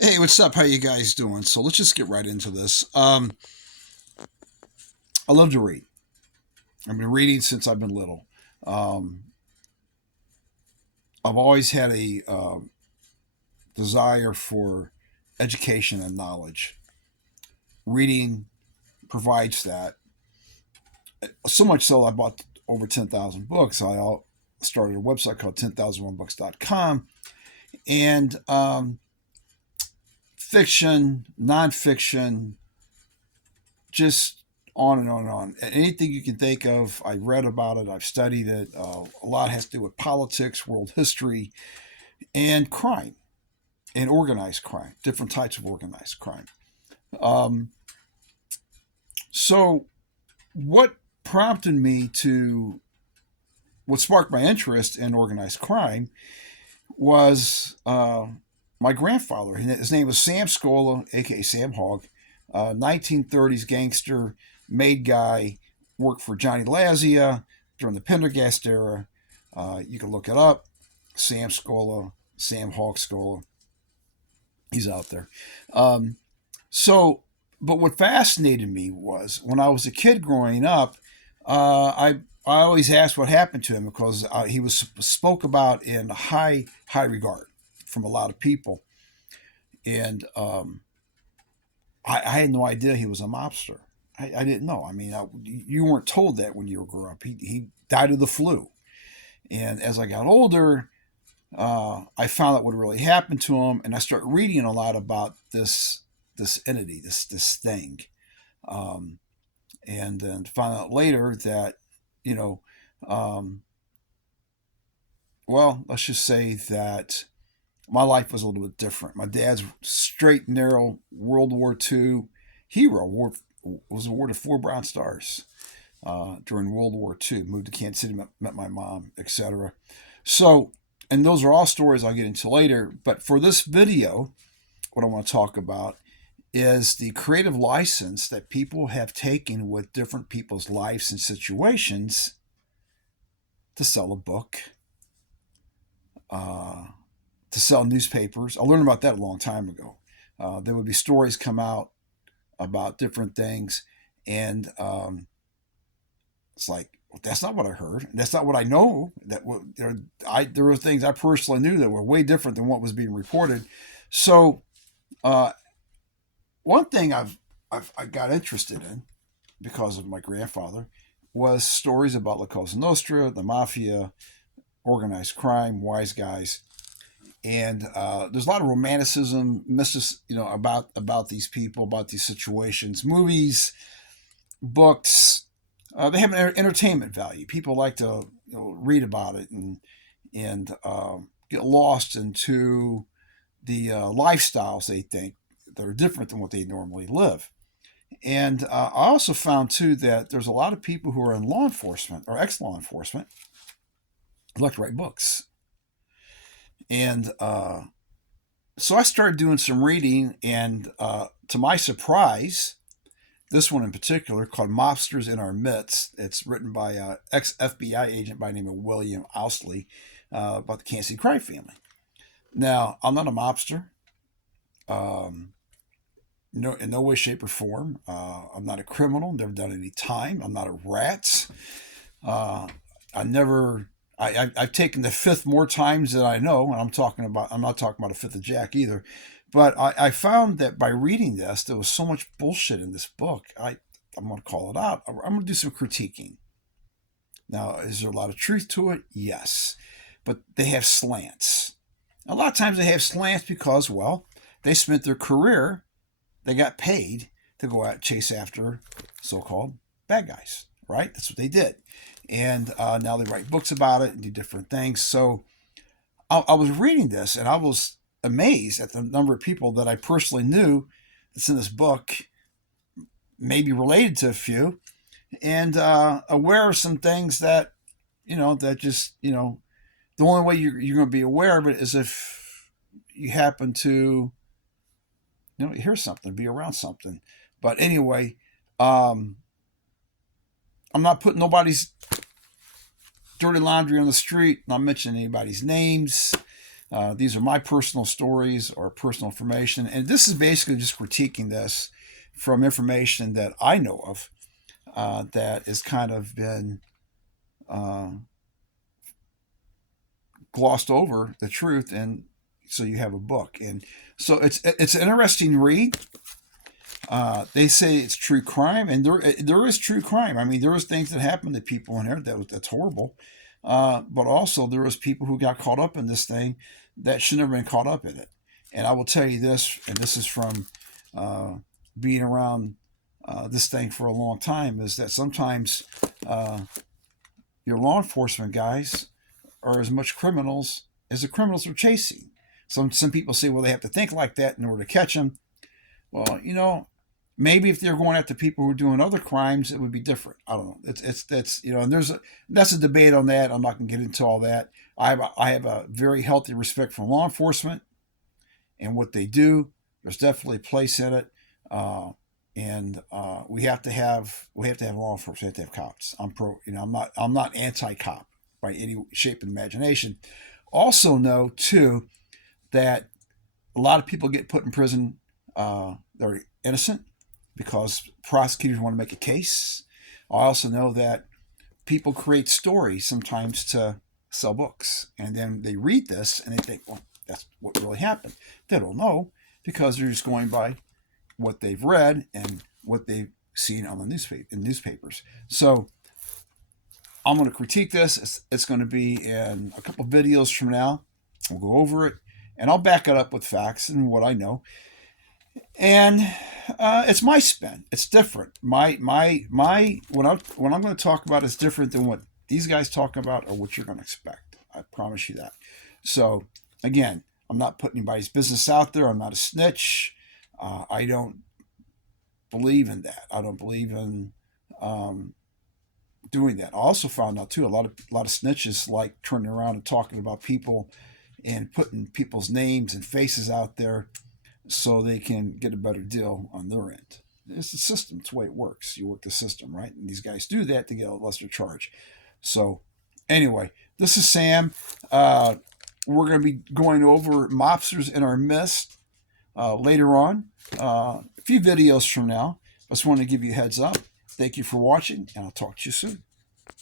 Hey, what's up? How you guys doing? So let's just get right into this. I love to read. I've been reading since I've been little. Um, I've always had a desire for education and knowledge. Reading provides that. So much so, I bought over 10,000 books. Started a website called 10,001books.com. And fiction, nonfiction, just on and on and on. Anything you can think of, I read about it, I've studied it. A lot has to do with politics, world history, and crime, and organized crime, different types of organized crime. Um, so, what prompted me to, what sparked my interest in organized crime was my grandfather. His name was Sam Scola, aka Sam Hogg, 1930s gangster, made guy, worked for Johnny Lazia during the Pendergast era. You can look it up. Sam Scola, Sam Hogg Scola. He's out there. Um, so, but what fascinated me was when I was a kid growing up, I always asked what happened to him because he was spoke about in high regard from a lot of people, and I had no idea he was a mobster. I didn't know. I mean, you weren't told that when you were growing up. He died of the flu, and as I got older, I found out what really happened to him, and I started reading a lot about this entity, this thing, um, and then found out later that you know, um, well, let's just say that my life was a little bit different. My dad's straight, narrow World War II hero was awarded 4 Bronze Stars during World War II. Moved to Kansas City, met my mom, etc. So, and those are all stories I'll get into later. But for this video, what I want to talk about is the creative license that people have taken with different people's lives and situations to sell a book, uh, to sell newspapers. I learned about that a long time ago. There would be stories come out about different things, and it's like, well, that's not what I heard. That's not what I know. There were things I personally knew that were way different than what was being reported. So uh, one thing I got interested in because of my grandfather was stories about La Cosa Nostra, the mafia, organized crime, wise guys, and there's a lot of romanticism, about these people, about these situations. Movies, books, they have an entertainment value. People like to read about it and get lost into the lifestyles they think that are different than what they normally live. And I also found too that there's a lot of people who are in law enforcement or ex-law enforcement who like to write books. And so I started doing some reading, and to my surprise, this one in particular, called Mobsters in Our Midst, it's written by an ex FBI agent by the name of William Owsley, about the Kansas City crime family. Now, I'm not a mobster, um, no, in no way, shape, or form. I'm not a criminal, never done any time. I'm not a rat. Uh, I never. I've taken the fifth more times than I know, and I'm not talking about a fifth of Jack either. But I found that by reading this, there was so much bullshit in this book. I'm going to call it out. I'm going to do some critiquing. Now, is there a lot of truth to it? Yes, but they have slants. A lot of times they have slants because, well, they spent their career, they got paid to go out and chase after so-called bad guys, right? That's what they did, and now they write books about it and do different things. So I was reading this and I was amazed at the number of people that I personally knew that's in this book, maybe related to a few, and aware of some things that, that just, the only way you're going to be aware of it is if you happen to, hear something, be around something. But anyway, um, I'm not putting nobody's dirty laundry on the street, not mentioning anybody's names. These are my personal stories or personal information, and this is basically just critiquing this from information that I know of that has kind of been uh, glossed over the truth, and so you have a book. And so it's an interesting read. They say it's true crime, and there is true crime. I mean, there was things that happened to people in there that's horrible, but also there was people who got caught up in this thing that should never been caught up in it. And I will tell you this, and this is from uh, being around this thing for a long time, is that sometimes uh, your law enforcement guys are as much criminals as the criminals are chasing. Some people say, well, they have to think like that in order to catch them. Well, maybe if they're going after people who are doing other crimes, it would be different. I don't know. It's that's and that's a debate on that. I'm not going to get into all that. I have a very healthy respect for law enforcement and what they do. There's definitely a place in it, and we have to have law enforcement. We have to have cops. I'm pro. I'm not anti-cop by any shape and imagination. Also know too that a lot of people get put in prison. They're innocent because prosecutors want to make a case. I also know that people create stories sometimes to sell books, and then they read this and they think, well, that's what really happened. They don't know because they're just going by what they've read and what they've seen on the newspapers. So I'm going to critique this. It's going to be in a couple of videos from now. We'll go over it, and I'll back it up with facts and what I know. And it's my spin. It's different. My what I'm going to talk about is different than what these guys talk about or what you're going to expect. I promise you that. So again, I'm not putting anybody's business out there. I'm not a snitch. I don't believe in that. I don't believe in doing that. I also found out too a lot of snitches like turning around and talking about people and putting people's names and faces out there so they can get a better deal on their end. It's the system. It's the way it works. You work the system, right? And these guys do that to get a lesser charge. So anyway, this is Sam. We're going to be going over mobsters in our midst later on, a few videos from now. I just wanted to give you a heads up. Thank you for watching, and I'll talk to you soon.